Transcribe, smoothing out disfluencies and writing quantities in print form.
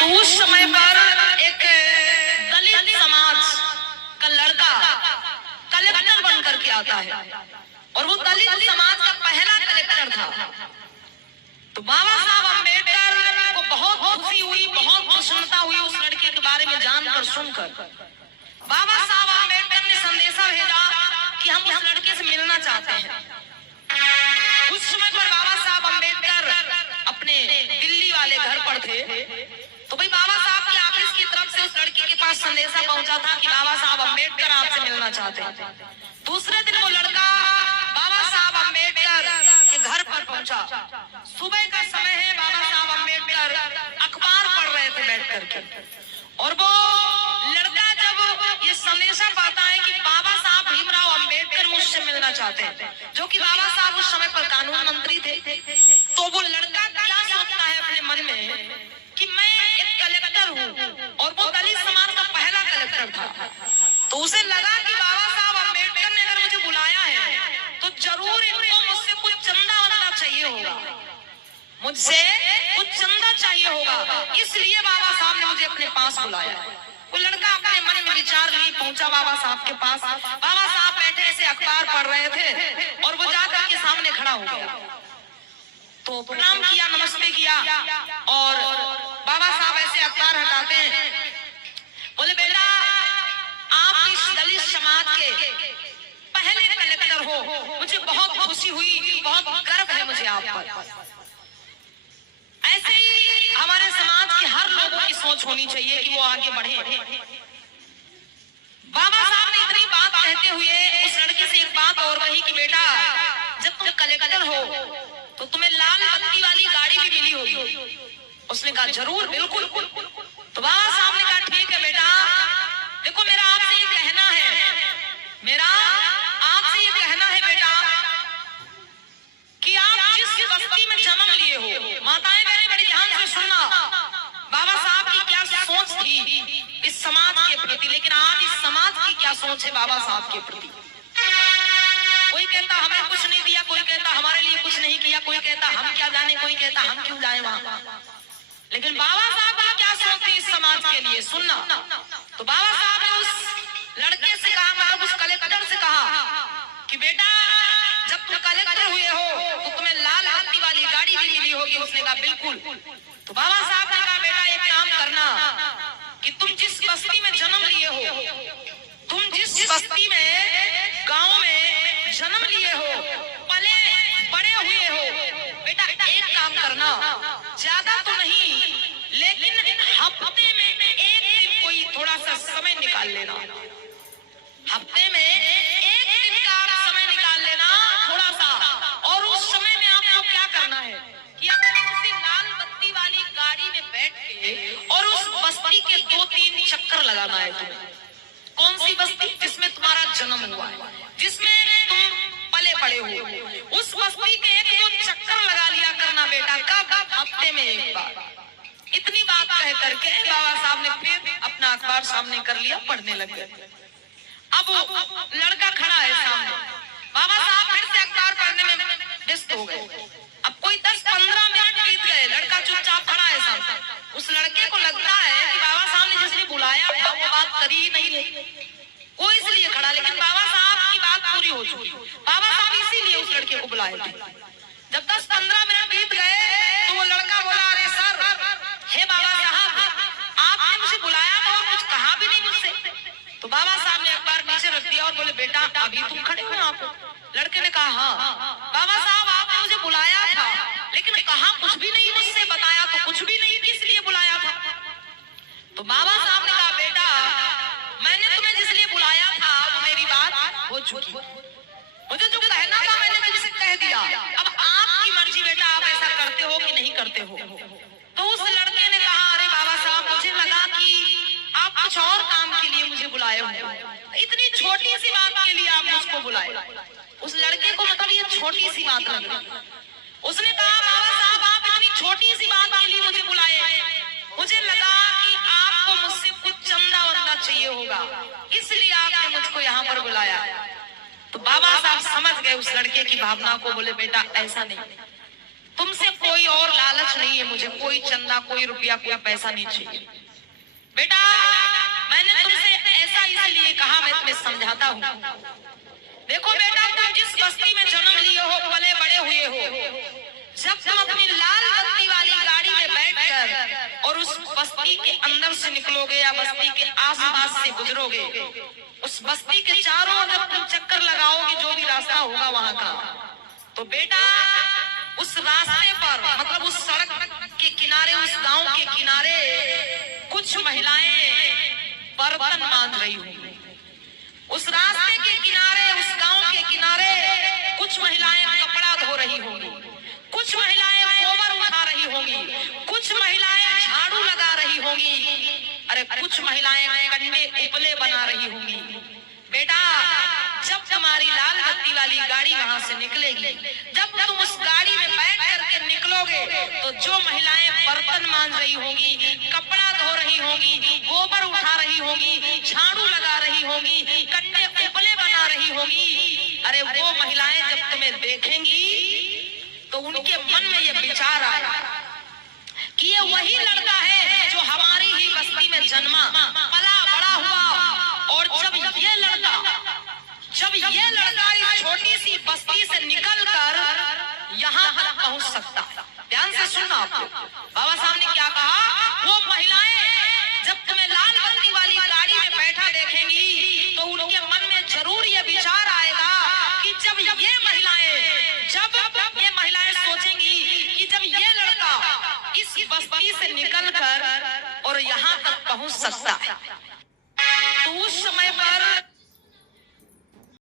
तो उस समय पर एक दलित समाज का लड़का कलेक्टर बन करके आता है और वो दलित समाज का पहला कलेक्टर था। तो बाबा साहब अम्बेडकर को बहुत खुशी हुई, बहुत प्रसन्नता हुई उस लड़के के बारे में जानकर सुनकर। बाबा साहब अम्बेडकर ने संदेशा भेजा कि हम उस लड़के से मिलना चाहते हैं। उस समय पर बाबा साहब अम्बेडकर अपने दिल्ली वाले घर पर थे। तो भाई बाबा साहब की ऑफिस की तरफ से उस लड़की के पास संदेशा पहुंचा था कि बाबा साहब अम्बेडकर आपसे मिलना चाहते हैं। दूसरे दिन वो लड़का बाबा साहब अम्बेडकर के घर पर पहुंचा। सुबह का समय है, बाबा साहब अम्बेडकर अखबार पढ़ रहे थे बैठ करके, और वो लड़का जब ये संदेशा पाता है कि बाबा साहब भीमराव अम्बेडकर मुझसे मिलना चाहते हैं, जो कि बाबा साहब उस समय पर कानून मंत्री थे, तो वो लड़का क्या सोचता है अपने मन में कि मैं एक कलेक्टर हूँ और वो दलित समाज का पहला कलेक्टर था। तो उसे लगा कि बाबा साहब अम्बेडकर ने अगर मुझे बुलाया है तो जरूर इनको मुझसे कुछ चंदा वंदा चाहिए होगा, मुझसे कुछ चंदा चाहिए होगा, इसलिए बाबा साहब ने मुझे अपने पास बुलाया। वो लड़का अपने मन में विचार लिए पहुंचा बाबा साहब के पास। बाबा साहब बैठे ऐसे अखबार पढ़ रहे थे और वो जाकर के सामने खड़ा हो गया। तो प्रणाम किया, नमस्ते किया, और बाबा साहब ऐसे अखबार हटाते हैं, बोले बेटा आप इस दलित समाज के पहले कलेक्टर हो, मुझे बहुत खुशी हुई, बहुत गर्व है मुझे आप पर। ऐसे ही हमारे समाज के हर लोगों की सोच होनी चाहिए कि वो आगे बढ़े। बाबा साहब ने इतनी बात कहते हुए उस लड़के से एक बात और कही कि बेटा जब तुम कलेक्टर हो तो तुम्हें लाल बत्ती वाली गाड़ी भी मिली होगी। उसने कहा जरूर, बिल्कुल। तो बाबा साहब ने कहा ठीक है बेटा, देखो मेरा आपसे ये कहना है, मेरा आपसे ये कहना है बेटा कि आप जिस बस्ती में जन्म लिए हो, माताएं बहनें बड़ी ध्यान से सुनना, बाबा साहब की क्या सोच थी इस समाज के प्रति, लेकिन आज इस समाज की क्या सोच है बाबा साहब के प्रति। कोई कहता हमें कुछ नहीं दिया, कोई कहता हमारे लिए कुछ नहीं किया, कोई कहता हम क्या जाने, कोई कहता हम क्यों जाए वहां। लेकिन बाबा साहब की क्या सोच थी इस समाज के लिए, सुनना। तो बाबा साहब ने उस लड़के से कहा, मतलब उस कलेक्टर से कहा कि बेटा जब तुम कलेक्टर हुए हो तो तुम्हें लाल बत्ती वाली गाड़ी भी मिली होगी। उसने कहा बिल्कुल। तो बाबा साहब ने कहा बेटा एक काम करना कि तुम जिस बस्ती में जन्म लिए हो, तुम जिस बस्ती में गांव में जन्म लिए हो, पले बड़े हुए हो, बेटा एक काम करना, ज्यादा तो नहीं लेकिन हफ्ते में एक दिन कोई थोड़ा सा समय निकाल लेना, हफ्ते में एक दिन का समय निकाल लेना थोड़ा सा, और उस समय में आपको क्या करना है कि अपनी उसी लाल बत्ती वाली गाड़ी में बैठ के और उस बस्ती के 2-3 चक्कर लगाना है तुम्हें। कौन सी बस्ती? जिसमें तुम्हारा जन्म हुआ है, जिसमें तुम पले पड़े हो, उस बस्ती के 1-2 चक्कर लगा लिया करना बेटा। कब? हफ्ते में एक बार। इतनी बात कह करके बाबा साहब ने फिर अपना अखबार सामने कर लिया, पढ़ने लग गए। अब लड़का खड़ा है सामने, बाबा साहब फिर से अखबार पढ़ने में व्यस्त हो गए। अब कोई 10-15 मिनट बीत गए, लड़का चुपचाप खड़ा है सामने। उस लड़के को लगता है कि बाबा साहब ने जिसने बुलाया था वो बात करी ही नहीं है, वो इसलिए खड़ा, लेकिन बाबा साहब की बात पूरी हो चुकी। बाबा साहब इसीलिए उस लड़के को बुलाए थे। जब 10-15 मिनट बीत गए तो वो लड़का बोला, अरे सर, हे बाबा साहब आपने मुझे बुलाया था और कुछ कहा भी नहीं मुझसे। तो बाबा साहब ने अखबार नीचे रख दिया और बोले बेटा अभी तुम खड़े हो यहाँ पे? लड़के ने कहा हाँ। बाबा साहब आपने मुझे बुलाया था लेकिन कहा कुछ भी नहीं, मुझसे बताया तो कुछ भी नहीं, किस लिए बुलाया था? तो बाबा साहब ने कहा बेटा मैंने तुम्हें जिस लिए बुलाया था वो मेरी बात हो चुकी, मुझे जो कहना था मैंने तुमसे कह दिया, अब आपकी मर्जी बेटा, आप ऐसा करते हो कि नहीं करते हो। तो उस लड़के ने कहा अरे बाबा साहब मुझे लगा कि आप कुछ और काम के लिए मुझे बुलाए हो, इतनी छोटी सी बात के लिए आप मुझको बुलाए। उस लड़के को मतलब ये छोटी सी बात लग रही। उसने कहा बाबा साहब आप इतनी छोटी सी बात के लिए मुझे बुलाए, मुझे लगा कि आपको मुझसे कुछ चंदा वंदा चाहिए होगा, इसलिए आपने मुझको यहाँ पर बुलाया। तो बाबा साहब समझ गए उस लड़के की भावना को, बोले बेटा ऐसा नहीं, तुमसे कोई और लालच नहीं है, मुझे कोई चंदा, कोई रुपया, कोई पैसा नहीं चाहिए। बेटा मैंने तुमसे ऐसा इसलिए कहा, मैं तुम्हें समझाता हूँ। देखो बेटा, तुम जिस बस्ती में जन्म लिए हो, पले बड़े हुए हो, जब तुम अपनी लाल बत्ती वाली गाड़ी में बैठकर और उस बस्ती के अंदर से निकलोगे या बस्ती के आसपास से गुजरोगे, उस बस्ती के चारों ओर जब तुम चक्कर लगाओगे, जो भी रास्ता होगा वहां का, तो बेटा उस रास्ते पर, मतलब उस सड़क के किनारे, उस गांव के किनारे कुछ महिलाएं बर्तन मान रही होंगी। उस रास्ते के किनारे, उस गांव के किनारे कुछ महिलाएं कपड़ा धो रही होंगी, कुछ महिलाएं गोबर उठा रही होंगी, कुछ महिलाएं झाड़ू लगा रही होंगी, अरे कुछ महिलाएं कंडे उपले बना रही होंगी। बेटा जब तुम्हारी लाल बत्ती वाली गाड़ी वहां से निकलेगी, जब तुम उस गाड़ी में बैठ करके निकलोगे, तो जो महिलाएं बर्तन मान रही होंगी, कपड़ा धो रही होंगी, गोबर उठा रही होंगी, झाड़ू लगा रही होंगी, कंडे उपले बना रही होंगी, अरे वो महिलाएं जब तुम्हें देखेंगी तो उनके मन में ये विचार आया कि ये वही लड़का है जो हमारी ही बस्ती में जन्मा, पला बड़ा हुआ, और जब ये लड़का इस छोटी सी बस्ती से निकलकर यहाँ तक पहुँच सकता। ध्यान से सुनना आप, बाबा साहब ने क्या कहा, वो महिलाएं जब तुम्हें लाल बत्ती वाली गाड़ी में बैठा देखेंगी तो उनके मन में जरूर ये विचार आएगा कि जब ये महिलाएं सोचेंगी कि जब ये लड़का इस बस्ती से निकलकर और यहाँ तक पहुँच सकता है, तो उस समय पर